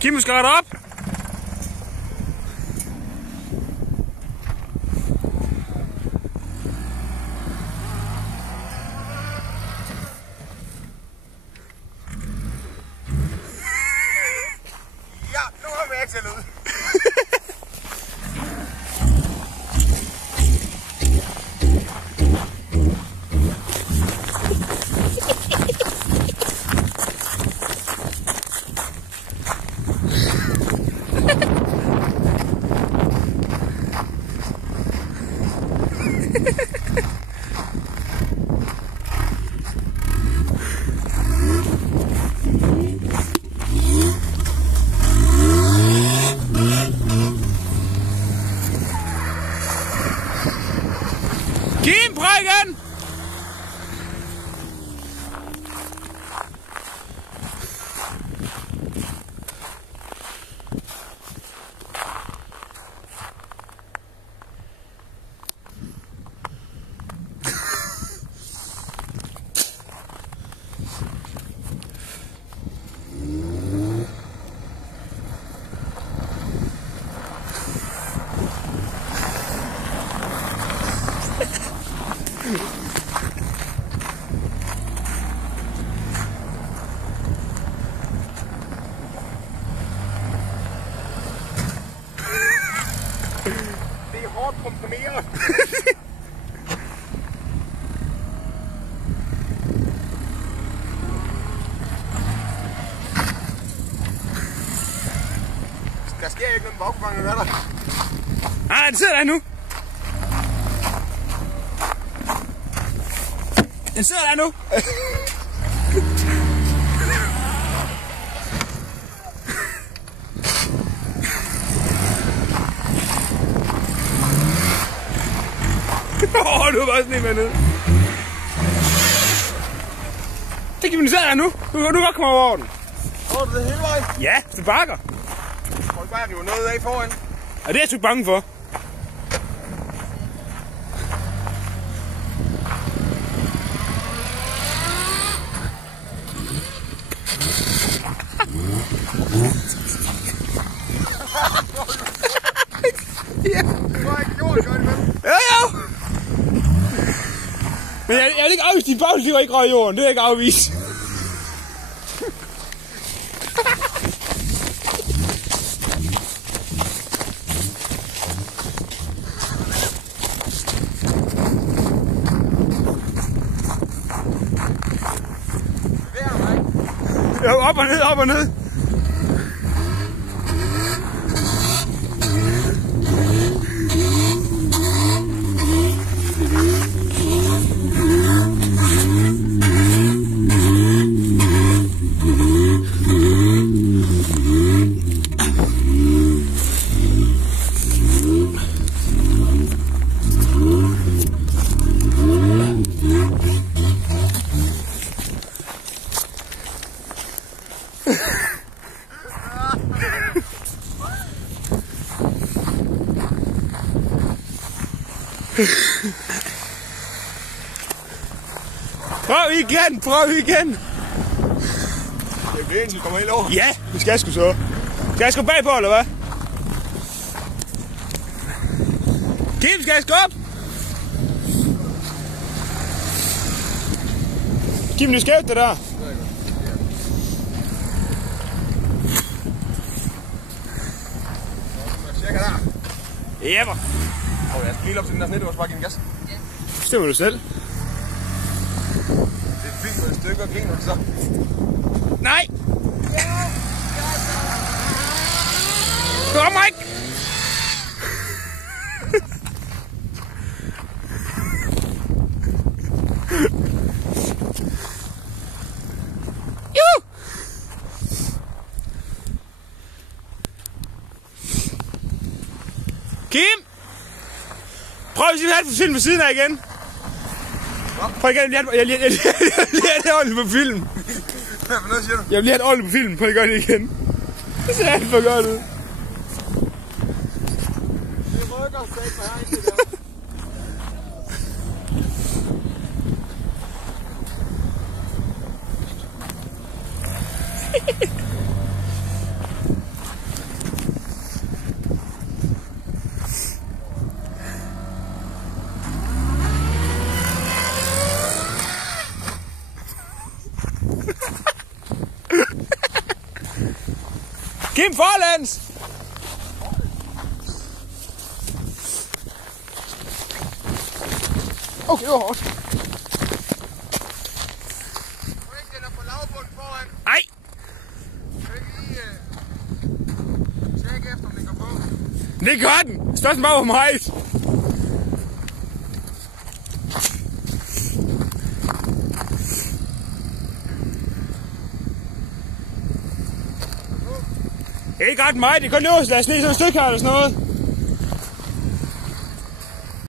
Kim skal rette op. Ja, nu har vi ikke selv ud. Kim, prøv igen! Det er hårdt komprimeret. Der sker ikke noget bagfanget af dig. Nej, den sidder der nu. Den sidder der nu. Nu er bare sådan en med ned. Det kan vi sidde der nu. Du kan godt komme over den. Får du det hele vejen? Ja, hvis du bakker. Må du bare rive noget af foran? Og det er jeg sgu ikke bange for. Ja. Du har ikke gjort det, vel? Ja. Men jeg vil ikke afvise, din bagl, de var ikke røget i jorden. Det er jeg ikke afvise. Jo, op og ned, op og ned. Prøv igen, prøv igen. Det bliver en, du kommer helt over. Ja, vi skal sgu så. Skal jeg sgu bagpå, eller hvad? Kim, skal jeg sgu op? Kim, det er skævt, det der. Cirka der. Jepper. Og jeg skal helt op til den der snit, du har bare give en gas. Stemmer du selv? Det er fint med et stykke og griner du så. Nej! Kom ikke! Jo! Kim! Prøv at have det film ved siden af igen. Prøv igen, jeg vil lige have det ordentligt på film. Hvad for noget siger du? Jeg vil lige have det ordentligt på film. Prøv at gøre det igen. Det ser alt for godt ud. Det rykker sat på herinde, det der. Kim forlands! Okay, det var hårdt. Den er på lavbunden foran. Ej! Kan ikke lige tjekke efter, om den går på? Det gør den! Spørgsmålet bare, hvor meget. Ikke ret meget, det kan kun løse, lad os ned sådan et stykke her eller sådan noget.